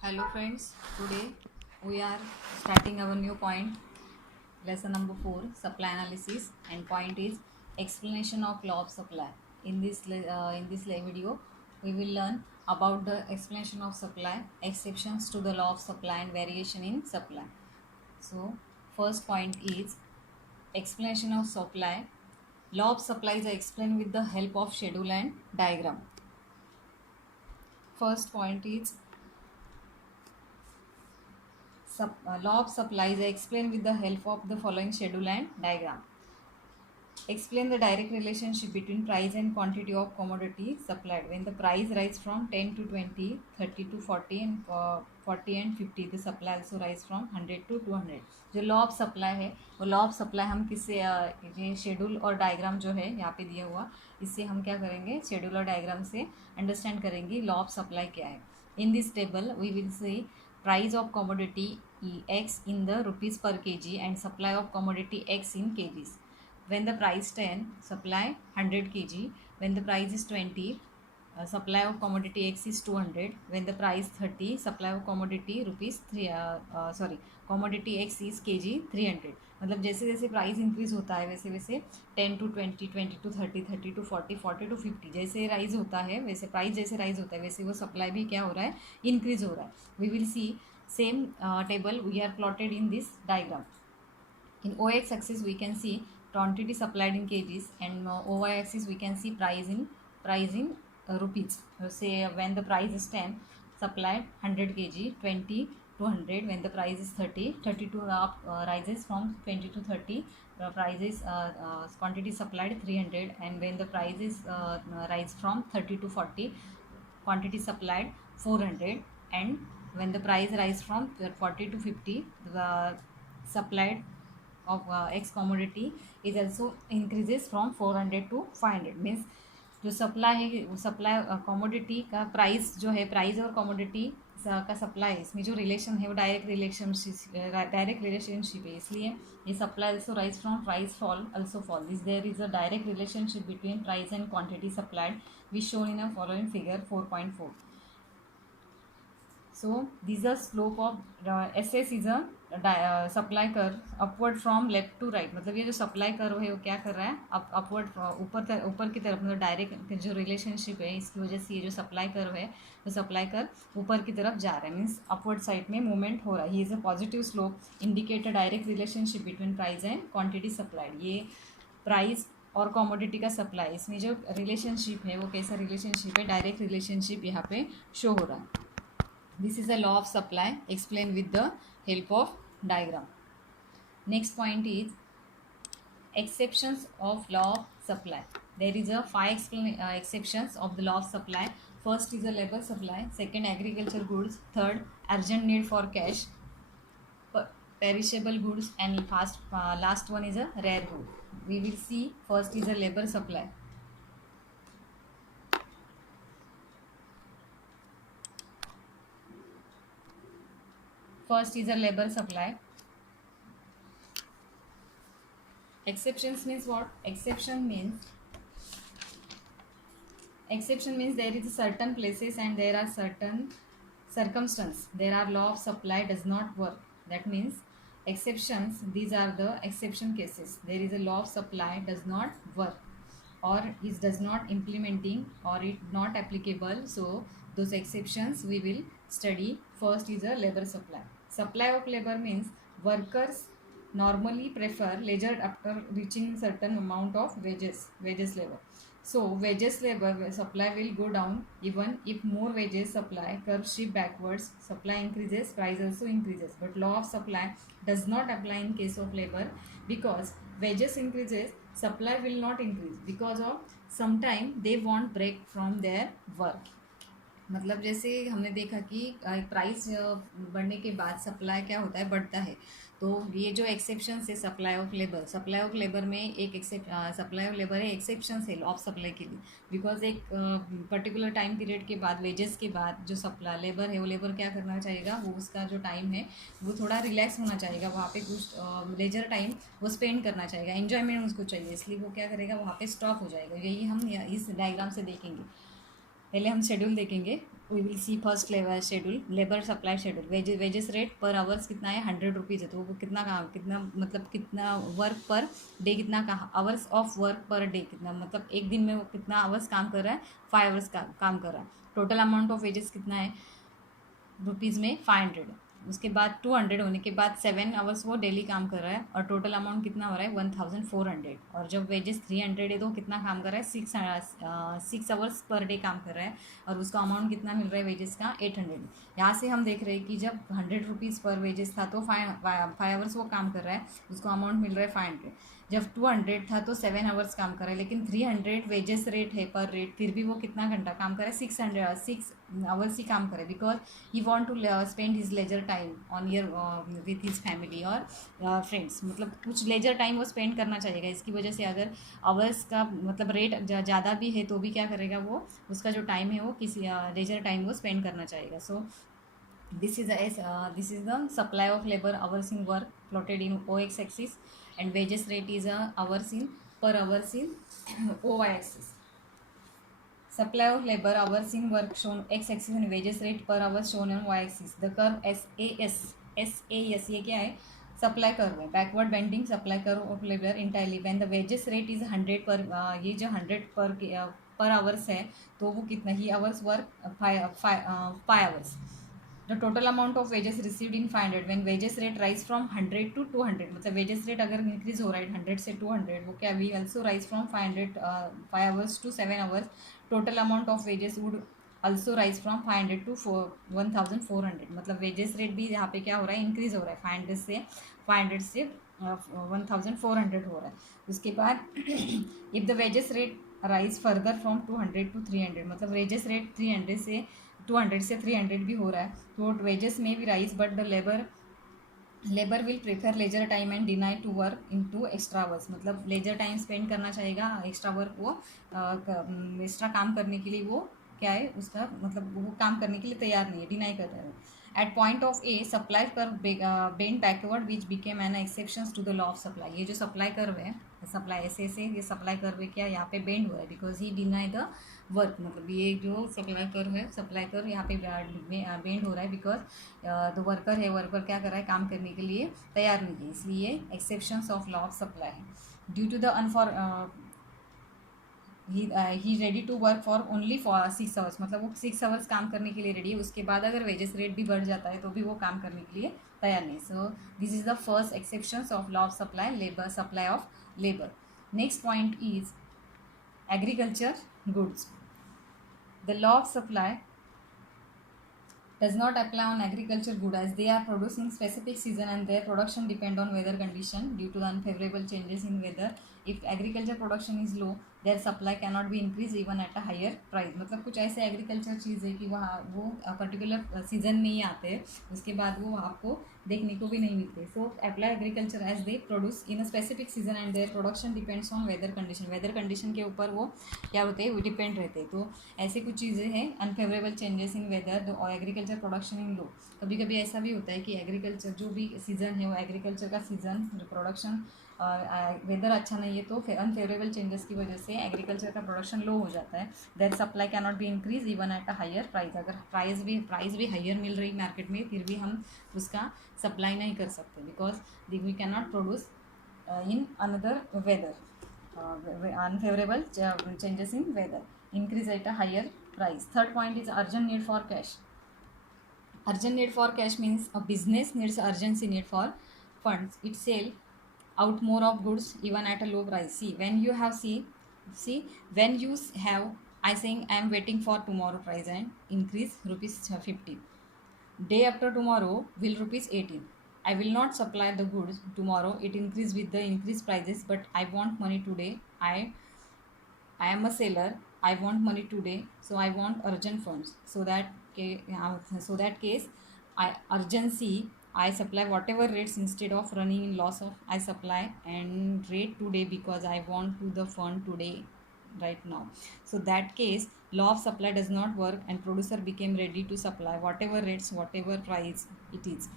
Hello friends, today we are starting our new point, lesson number 4, supply analysis, and point is explanation of law of supply. In this video, we will learn about the explanation of supply, exceptions to the law of supply, and variation in supply. So, first point is explanation of supply. Law of supply is explained with the help of schedule and diagram. First point is law of supply is explained with the help of the following schedule and diagram. Explain the direct relationship between price and quantity of commodity supplied. When the price rise from 10 to 20, 30 to 40 and 40 and 50, the supply also rise from 100 to 200. जो law of supply है वो law of supply हम किससे ये schedule और diagram जो है यहाँ पे दिया हुआ, इससे हम क्या करेंगे, शेड्यूल और डायग्राम से अंडरस्टैंड करेंगे लॉ ऑफ सप्लाई क्या है. In this table we will see price of commodity X in the rupees per kg and supply of commodity X in kgs. When the price 10, supply 100 kg. When the price is 20, supply of commodity X is 200. When the price 30, supply of commodity rupees 3 commodity X is kg 300. मतलब जैसे जैसे price increase होता है वैसे वैसे 10 to 20, 20 to 30, 30 to 40, 40 to 50 जैसे rise होता है, वैसे प्राइस जैसे राइज होता है वैसे वो सप्लाई भी क्या हो रहा है, इंक्रीज हो रहा है. We will see same table we are plotted in this diagram. In OX axis we can see quantity supplied in kgs, and OY axis we can see price in rupees. Say when the price is 10, supplied 100 kg, 20 to 100. When the price is 30, 30 to rises from 20 to 30. Price is quantity supplied 300, and when the price is rise from 30 to 40, quantity supplied 400, and when the price rise from 40 to 50, the supplied of X commodity is also increases from 400 to 500. Means जो supply है वो supply commodity का price जो है, price और commodity का supply, इसमें जो रिलेशन है वो डायरेक्ट रिलेशनशिप है. इसलिए ये supply also rise from price fall also fall. This there is a direct relationship between price and quantity supplied, which shown in a following figure 4.4. So these are slope of SS is a supply curve upward from left to right. मतलब ये जो supply curve है वो क्या कर रहा है, upward ऊपर की तरफ, मतलब डायरेक्ट जो रिलेशनशिप है इसकी वजह से ये जो सप्लाई कर्व है वो सप्लाई कर्व ऊपर की तरफ जा रहा है, मीन्स अपवर्ड साइड में मूवमेंट हो रहा है. He is a positive slope indicate a direct relationship between price and quantity supplied. ये प्राइस और कॉमोडिटी का सप्लाई, इसमें जो रिलेशनशिप है वो कैसा रिलेशनशिप है, डायरेक्ट रिलेशनशिप यहाँ पे शो हो रहा है. This is a law of supply explained with the help of diagram. Next point is exceptions of law of supply. There is a 5 exceptions of the law of supply. First is a labor supply, second agricultural goods, third urgent need for cash, perishable goods, and last one is a rare good. We will see first is a labor supply. First is a labor supply. Exceptions means what? Exception means there is a certain places and there are certain circumstances. There are law of supply does not work. That means exceptions, these are the exception cases. There is a law of supply does not work, or is does not implementing, or it not applicable. So those exceptions we will study. First is a labor supply. Supply of labor means workers normally prefer leisure after reaching certain amount of wages labor. So wages labor supply will go down even if more wages supply curve shift backwards. Supply increases, price also increases. But law of supply does not apply in case of labor, because wages increases, supply will not increase, because of sometime they want break from their work. मतलब जैसे हमने देखा कि price बढ़ने के बाद supply क्या होता है, बढ़ता है. तो ये जो एक्सेप्शन है सप्लाई ऑफ लेबर में एक सप्लाई ऑफ लेबर है, एक्सेप्शन है ऑफ सप्लाई के लिए. बिकॉज एक पर्टिकुलर टाइम पीरियड के बाद, वेजेस के बाद जो सप्लाई लेबर है वो लेबर क्या करना चाहेगा, वो उसका जो टाइम है वो थोड़ा रिलैक्स होना चाहेगा, वहाँ पे कुछ लेजर टाइम वो स्पेंड करना चाहेगा, एन्जॉयमेंट उसको चाहिए, इसलिए वो क्या करेगा, वहाँ पे स्टॉप हो जाएगा. यही हम इस डायग्राम से देखेंगे. पहले हम शेड्यूल देखेंगे. We will see first level schedule, labour supply schedule. Wages rate per hours कितना है, 100 रुपीज़ है. तो वो कितना काम, कितना मतलब कितना वर्क पर डे, कितना hours of work per day, कितना मतलब एक दिन में वो कितना आवर्स काम कर रहा है, 5 आवर्स का काम कर रहा है. टोटल अमाउंट ऑफ वेजेस कितना है रुपीज़ में, 500. उसके बाद 200 होने के बाद 7 आवर्स वो डेली काम कर रहा है, और टोटल अमाउंट कितना हो रहा है 1400. और जब वेजेस 300 है तो कितना काम कर रहा है, 6 आवर्स पर डे काम कर रहा है, और उसका अमाउंट कितना मिल रहा है वेजेस का, 800. यहाँ से हम देख रहे हैं कि जब 100 रुपीज़ पर वेजेस था तो 5 आवर्स वो काम कर रहा है, उसको अमाउंट मिल रहा है 500. जब 200 था तो 7 आवर्स काम कर रहा है, लेकिन 300 वेजेस रेट है पर रेट, फिर भी वो कितना घंटा काम कर रहा है, 6 आवर्स ही काम कर रहा है. Because he want to spend his leisure time on year with his family और फ्रेंड्स. मतलब कुछ लेजर टाइम वो स्पेंड करना चाहिएगा. इसकी वजह से अगर आवर्स का मतलब रेट ज़्यादा भी है तो भी क्या करेगा वो, उसका जो टाइम है वो किसी लेजर टाइम वो स्पेंड करना चाहिएगा. सो this is the supply of labor hours in work plotted in OX axis, and wages rate is hours in per hours in OY axis. Supply of labor hours in work shown x axis and wages rate per hours shown on y axis. The curve SAS ये क्या है, supply curve है, backward bending supply curve of labour entirely. When the wages rate is 100 पर, ये जो 100 पर hours है तो वो कितना ही hours work, 5 hours. The total amount of wages received in 500 when wages rate rise from 100 to 200. मतलब वेजेस रेट अगर इंक्रीज हो रहा है 100 से 200, वो क्या, we also rise from 5 hours to 7 hours. Total amount of wages would also rise from 500 to 1400. मतलब wages rate भी यहाँ पे क्या हो रहा है, इंक्रीज हो रहा है, 500 से 1400 हो रहा है. उसके बाद if the wages rate rise further from 200 to 300, मतलब वेजेस रेट 200 से 300 भी हो रहा है, तो वेजेस में भी rise, but the labour will prefer leisure time and deny to work in to extra hours. मतलब लेजर टाइम स्पेंड करना चाहेगा, एक्स्ट्रा वर्क वो एक्स्ट्रा काम करने के लिए वो क्या है उसका, मतलब वो काम करने के लिए तैयार नहीं है, डिनाई कर रहे हैं. At point of a supply curve bend backward which became an exceptions to the law of supply. ये जो सप्लाई कर्व है, सप्लाई ऐसे ये सप्लाई कर्व है क्या, यहाँ पे बेंड हुआ है because he deny the work. मतलब ये जो सप्लाई कर्व है, सप्लाई कर्व यहाँ पे बेंड हो रहा है बिकॉज द वर्कर है, वर्कर क्या कर रहा है, काम करने के लिए तैयार नहीं है, इसलिए exceptions of law of supply है. Due to the he ready to work for only for 6 hours. मतलब वो 6 आवर्स काम करने के लिए रेडी है, उसके बाद अगर वेजेस रेट भी बढ़ जाता है तो भी वो काम करने के लिए तैयार नहीं. So this is the first exceptions of law of supply, labour supply of labour. Next point is agriculture goods. The law of supply does not apply on agriculture goods as they are produced in specific season and their production depend on weather condition due to the unfavorable changes in weather. If agriculture production is low, their supply cannot be increased even at a higher price. मतलब कुछ ऐसे agriculture चीज़ है कि वहाँ वो particular season में ही आते हैं, उसके बाद वो आपको देखने को भी नहीं मिलते. So apply agriculture as they produce in a specific season and their production depends on weather condition. Weather condition के ऊपर वो क्या होते हैं, वो डिपेंड रहते हैं. तो ऐसे कुछ चीज़ें हैं, अनफेवरेबल चेंजेस इन वेदर और एग्रीकल्चर प्रोडक्शन इन लो. कभी कभी ऐसा भी होता है कि एग्रीकल्चर जो भी सीज़न है वो एग्रीकल्चर का सीज़न प्रोडक्शन वेदर अच्छा नहीं है, तो अनफेवरेबल चेंजेस की वजह से एग्रीकल्चर का प्रोडक्शन लो हो जाता है. Their supply can not be increase even at a higher price. अगर प्राइस भी हायर मिल रही मार्केट में, फिर भी हम उसका सप्लाई नहीं कर सकते because we can not produce in another weather. Unfavourable changes in weather increase at a higher price. Third point is urgent need for cash. Urgent need for cash means a business needs urgency need for funds. It sell out more of goods even at a low price. See when you have when you have, I saying I am waiting for tomorrow price and increase rupees 50. Day after tomorrow will rupees 18. I will not supply the goods tomorrow. It increase with the increased prices, but I want money today. I am a seller. I want money today, so I want urgent funds. So that case, I urgency. I supply whatever rates instead of running in loss of I supply and rate today because I want to the fund today right now. So that case, law of supply does not work and producer became ready to supply whatever rates, whatever price it is.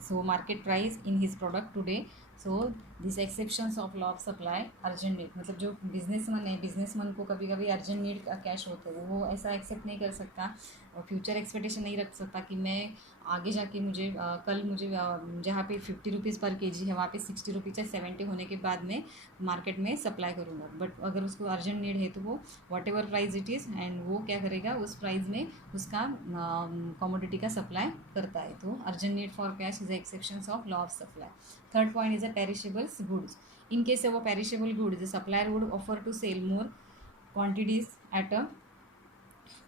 So market price in his product today. So this exceptions of law of supply urgent need, मतलब जो businessman है, businessman को कभी कभी urgent need का cash होता है, वो ऐसा एक्सेप्ट नहीं कर सकता और फ्यूचर एक्सपेक्टेशन नहीं रख सकता कि मैं आगे जाके मुझे कल मुझे जहाँ पे 50 रुपीज़ पर केजी है वहाँ पे 60 रुपीज़ या 70 होने के बाद में मार्केट में सप्लाई करूँगा। बट अगर उसको अर्जेंट नीड है तो वो what ever price it is and वो क्या करेगा, उस प्राइस में उसका कमोडिटी का सप्लाई करता है। तो urgent need for cash is exceptions of law of supply. Third point is a perishables goods. In case of a perishable good, the supplier would offer to sell more quantities at a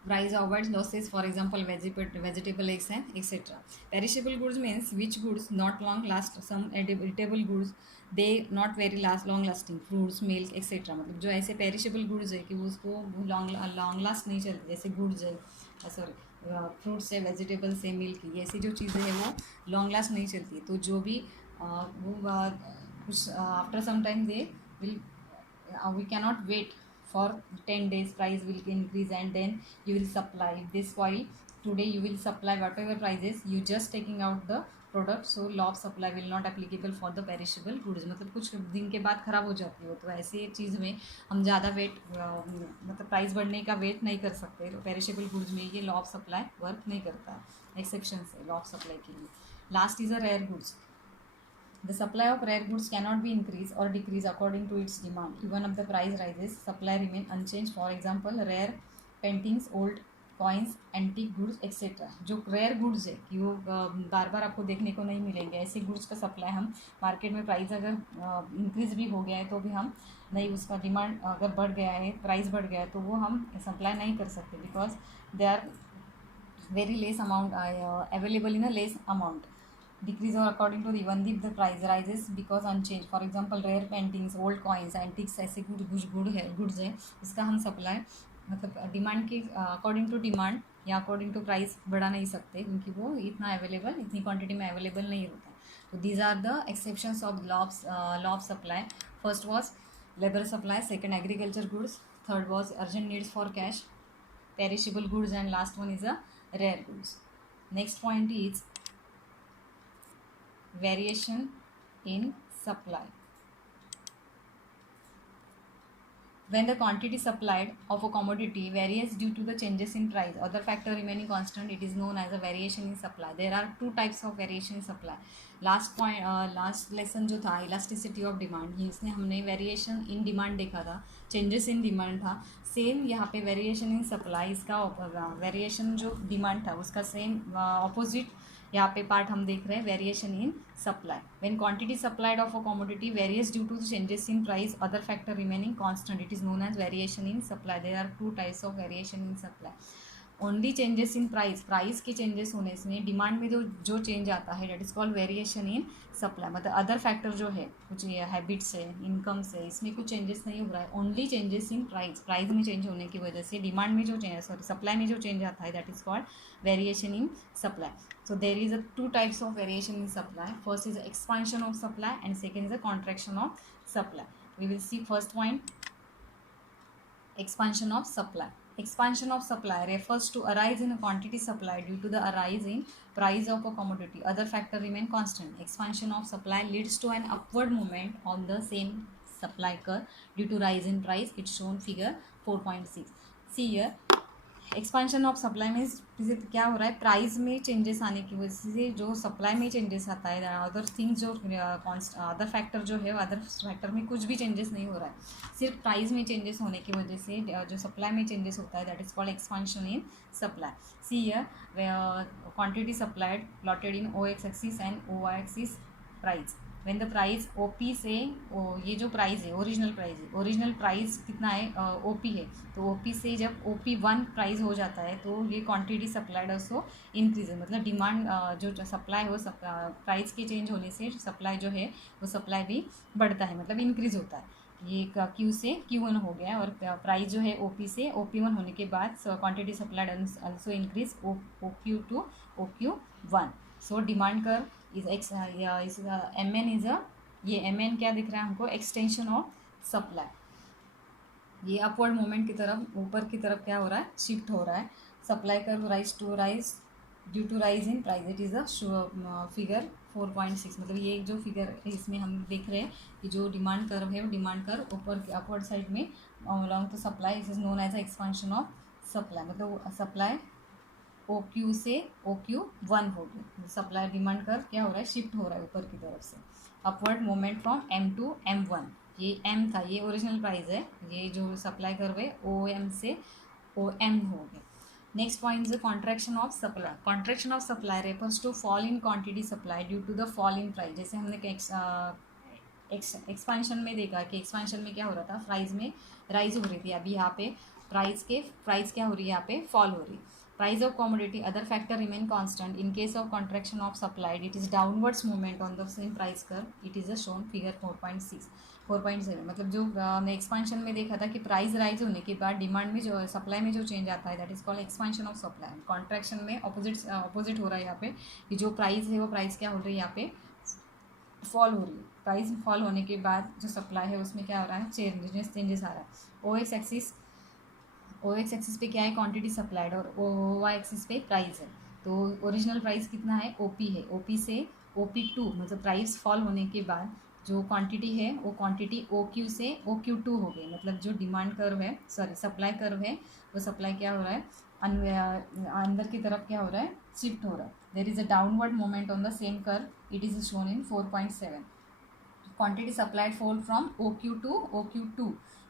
price avoids losses, for example vegetable, eggs and etc. Perishable goods means which goods not long last, some eatable goods they not very long lasting, fruits, milk etc. मतलब जो ऐसे perishable goods है कि उसको long last नहीं चलती, जैसे goods है सॉरी फ्रूट्स है, वेजिटेबल्स है, मिल्क, ये ऐसी जो चीज़ें हैं वो लॉन्ग लास्ट नहीं चलती। तो जो भी वो कुछ after some time they will, we cannot wait for 10 days, price will increase and then you will supply. If they spoil today, you will supply whatever prices, you just taking out the product, so law of supply will not applicable for the perishable goods, मतलब कुछ दिन के बाद ख़राब हो जाती हो। तो ऐसे चीज़ में हम ज़्यादा वेट मतलब प्राइस बढ़ने का वेट नहीं कर सकते। तो पेरिशेबल गुड्स में ये लॉ ऑफ सप्लाई वर्क नहीं करता है, एक्सेप्शन है लॉ ऑफ सप्लाई के लिए। Last is a rare goods. The supply of rare goods cannot be increased or decreased according to its demand. Even if the price rises, supply remain unchanged. For example, rare paintings, old coins, antique goods, etc. जो rare goods है कि वो बार बार आपको देखने को नहीं मिलेंगे, ऐसे गुड्स का सप्लाई हम मार्केट में, प्राइस अगर इंक्रीज भी हो गया है तो भी हम नहीं, उसका डिमांड अगर बढ़ गया है, प्राइस बढ़ गया है तो वो हम सप्लाई नहीं कर सकते, because they are very less amount available in a less amount. Decrease or according to the even if the price rises because unchanged. For example, rare paintings, old coins, antiques ऐसे goods है, इसका हम supply मतलब demand के according to demand या according to price बढ़ा नहीं सकते, क्योंकि वो इतना अवेलेबल, इतनी क्वांटिटी में अवेलेबल नहीं होता। तो these are the exceptions of law of supply. First was labour supply, second agriculture goods, third was urgent needs for cash, perishable goods and last one is a rare goods. Next point is variation in supply. When the quantity supplied of a commodity varies due to the changes in price, other factor remaining constant, it is known as a variation in supply. There are two types of variation in supply. Last lesson जो था elasticity of demand, इसमें हमने variation in demand देखा था, changes in demand था। Same यहाँ पे variation in supply, इसका वेरिएशन जो डिमांड था उसका सेम ऑपोजिट यहाँ पे पार्ट हम देख रहे हैं, variation in supply. When quantity supplied of a commodity varies due to changes in price, other factor remaining constant, it is known as variation in supply. There are two types of variation in supply. Only changes in price, price के changes होने से demand में जो change आता है that is called variation in supply. मतलब other factor जो है, कुछ हैबिट्स है, इनकम से, इसमें कुछ चेंजेस नहीं हो रहा है, only changes in price, price में चेंज होने की वजह से डिमांड में जो चेंज, सॉरी सप्लाई में जो चेंज आता है that is called variation in supply. So there is a two types of variation in supply. First is expansion of supply and second is a contraction of supply. We will see first point, expansion of supply. Expansion of supply refers to arise in a quantity supplied due to the arise in price of a commodity. Other factor remain constant. Expansion of supply leads to an upward movement on the same supply curve due to rise in price. It's shown figure 4.6. See here, expansion of supply में क्या हो रहा है, price में changes आने की वजह से जो सप्लाई में चेंजेस आता है, अदर थिंग्स जो अदर फैक्टर जो है, अदर फैक्टर में कुछ भी चेंजेस नहीं हो रहा है, सिर्फ प्राइस में चेंजेस होने की वजह से जो सप्लाई में चेंजेस होता है that is called expansion in supply. See here quantity supplied plotted in O X axis and O Y axis price. When the price OP से ये जो प्राइस है ओरिजिनल प्राइस कितना है, ओपी है, तो ओपी से जब ओपी 1 प्राइस हो जाता है तो ये क्वांटिटी सप्लाइड ऑल्सो इंक्रीज है, मतलब डिमांड जो सप्लाई हो प्राइस के चेंज होने से सप्लाई जो है वो सप्लाई भी बढ़ता है, मतलब इंक्रीज होता है। ये क्यू से Q1 हो गया और प्राइस जो है ओपी से OP1 होने के बाद quantity supplied also increase OQ to OQ1। So demand curve is MN is a, ये MN क्या दिख रहा है हमको, एक्सटेंशन ऑफ सप्लाई। ये अपवर्ड मूवमेंट की तरफ, ऊपर की तरफ क्या हो रहा है, शिफ्ट हो रहा है। Supply curve rise due to rise in price, it is a figure 4.6, मतलब ये जो फिगर इसमें हम देख रहे हैं कि जो डिमांड कर्व है वो डिमांड कर्व ऊपर के अपवर्ड साइड में along the supply is known as expansion of supply, मतलब सप्लाई ओ क्यू से ओ क्यू वन हो गई, सप्लाई डिमांड कर्व क्या हो रहा है, शिफ्ट हो रहा है ऊपर की तरफ से, upward movement from M to M one. ये एम था, ये ओरिजिनल प्राइस है, ये जो सप्लाई कर्व है ओ एम से ओ एम हो गया। Next point is contraction of supply. Contraction of supply refers to fall in quantity supply due to the fall in price. जैसे हमने एक्सपांशन में देखा कि एक्सपांशन में क्या हो रहा था, प्राइस में राइज हो रही थी, अभी यहाँ पे प्राइस क्या हो रही है, यहाँ पे फॉल हो रही है। Price of commodity other factor remain constant, in case of contraction of supply it is downwards movement on the same price curve, it is a shown figure 4.7। मतलब जो हमने एक्सपांशन में देखा था कि प्राइस राइज होने के बाद डिमांड में जो सप्लाई में जो चेंज आता है that is called expansion of supply. Contraction में अपोजिट हो रहा है यहाँ पे, कि जो प्राइस है वो प्राइस क्या हो रही है, यहाँ पे फॉल हो रही है। प्राइस फॉल होने के बाद जो सप्लाई है उसमें क्या हो रहा है, चेंजेस आ रहा है। ओ एक्स एक्सिस पे क्या है, क्वांटिटी सप्लाइड, और ओ वाई एक्सिस पे प्राइस है। तो ओरिजिनल प्राइस कितना है, ओपी है, ओपी से OP2, मतलब प्राइस फॉल होने के बाद जो क्वांटिटी है वो क्वांटिटी OQ से OQ2 हो गई, मतलब जो डिमांड कर्व है, सॉरी सप्लाई कर्व है, वो सप्लाई क्या हो रहा है, अंदर की तरफ क्या हो रहा है, शिफ्ट हो रहा है। There is a downward moment on the same curve, it is shown in 4.7। quantity supplied fall from OQ to OQ2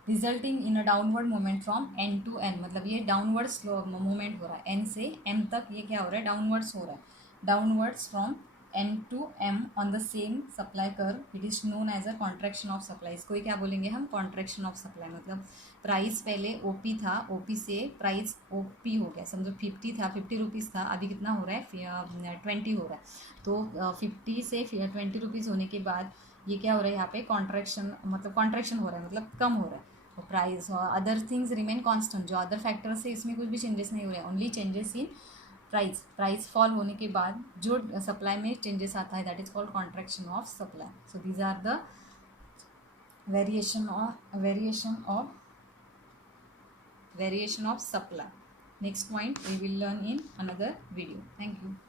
resulting in a downward movement from N to N, मतलब ये डाउनवर्ड स्लो मूवमेंट हो रहा है, N से M तक ये क्या हो रहा है, डाउनवर्ड्स हो रहा है, downwards from N to M on the same supply curve, it is known as a contraction of supply। इसको ही क्या बोलेंगे हम, contraction of supply। मतलब प्राइस पहले OP था, OP से प्राइस OP हो गया, समझो 50 था, 50 रुपीज़ था, अभी कितना हो रहा है, 20 हो रहा है। तो 50 से 20 रुपीज़ होने के बाद ये क्या हो रहा है, यहाँ पे कॉन्ट्रैक्शन, मतलब कॉन्ट्रैक्शन हो रहा है, मतलब कम हो रहा है। तो प्राइस और अदर थिंग्स रिमेन कांस्टेंट, जो अदर फैक्टर्स है इसमें कुछ भी चेंजेस नहीं हो रहे हैं, only changes in price fall होने के बाद जो सप्लाई में चेंजेस आता है that is called contraction of supply. So these are the variation of supply. Next point we will learn in another video. Thank you.